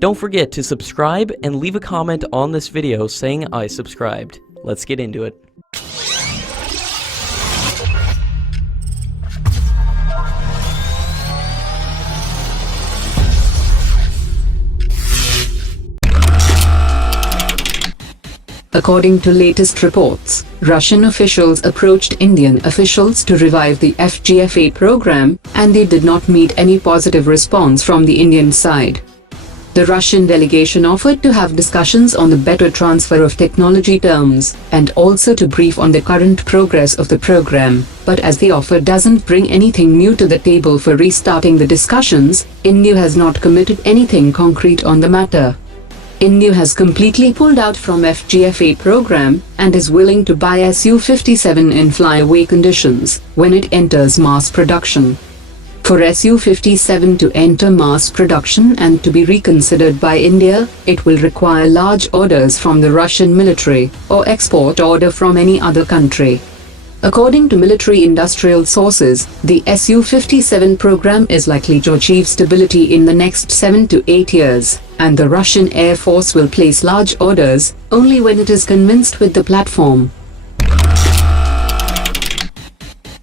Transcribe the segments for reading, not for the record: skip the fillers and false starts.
Don't forget to subscribe and leave a comment on this video saying I subscribed. Let's get into it. According to latest reports, Russian officials approached Indian officials to revive the FGFA program, and they did not meet any positive response from the Indian side. The Russian delegation offered to have discussions on the better transfer of technology terms, and also to brief on the current progress of the program, but as the offer doesn't bring anything new to the table for restarting the discussions, India has not committed anything concrete on the matter. India has completely pulled out from FGFA program and is willing to buy Su-57 in flyaway conditions when it enters mass production. For Su-57 to enter mass production and to be reconsidered by India, it will require large orders from the Russian military or export order from any other country. According to military-industrial sources, the Su-57 program is likely to achieve stability in the next 7 to 8 years, and the Russian Air Force will place large orders only when it is convinced with the platform.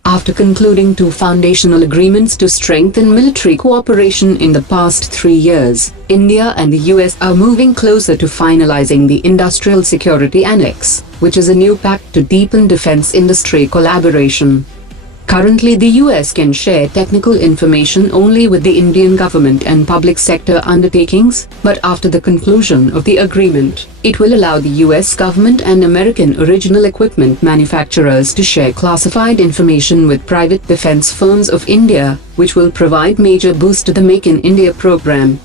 After concluding 2 foundational agreements to strengthen military cooperation in the past 3 years, India and the US are moving closer to finalizing the Industrial Security Annex, which is a new pact to deepen defense industry collaboration. Currently, the US can share technical information only with the Indian government and public sector undertakings, but after the conclusion of the agreement, it will allow the US government and American original equipment manufacturers to share classified information with private defense firms of India, which will provide major boost to the Make in India program.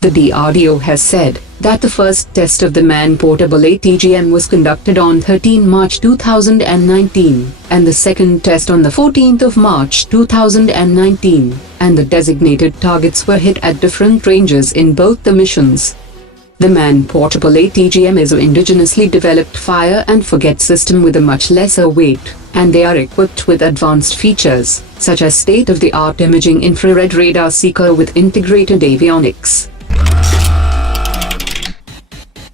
The DRDO has said that the first test of the man-portable ATGM was conducted on 13 March 2019, and the second test on the 14th of March 2019, and the designated targets were hit at different ranges in both the missions. The man-portable ATGM is an indigenously developed fire and forget system with a much lesser weight, and they are equipped with advanced features, such as state-of-the-art imaging infrared radar seeker with integrated avionics.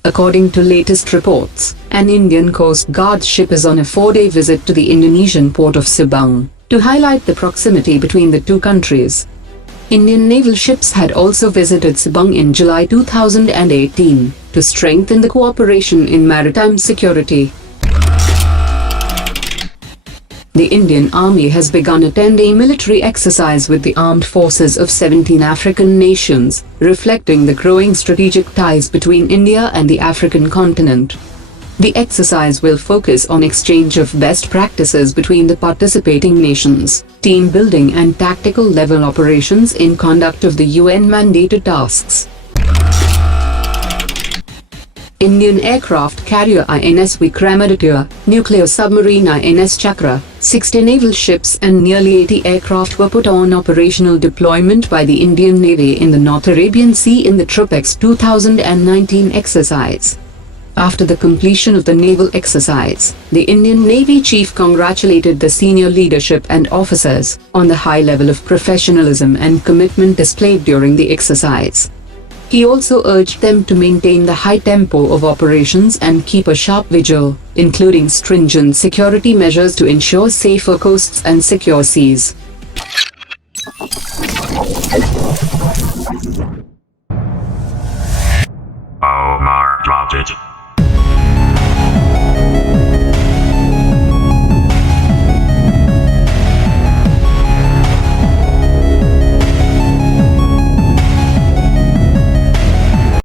According to latest reports, an Indian Coast Guard ship is on a 4-day visit to the Indonesian port of Sabang, to highlight the proximity between the two countries. Indian naval ships had also visited Sabang in July 2018, to strengthen the cooperation in maritime security. The Indian Army has begun a 10-day military exercise with the armed forces of 17 African nations, reflecting the growing strategic ties between India and the African continent. The exercise will focus on exchange of best practices between the participating nations, team building and tactical level operations in conduct of the UN-mandated tasks. Indian aircraft carrier INS Vijit, nuclear submarine INS Chakra, 60 naval ships and nearly 80 aircraft were put on operational deployment by the Indian Navy in the North Arabian Sea in the Tropex 2019 exercise. After the completion of the naval exercise, the Indian Navy chief congratulated the senior leadership and officers on the high level of professionalism and commitment displayed during the exercise. He also urged them to maintain the high tempo of operations and keep a sharp vigil, including stringent security measures to ensure safer coasts and secure seas. Omar dropped it.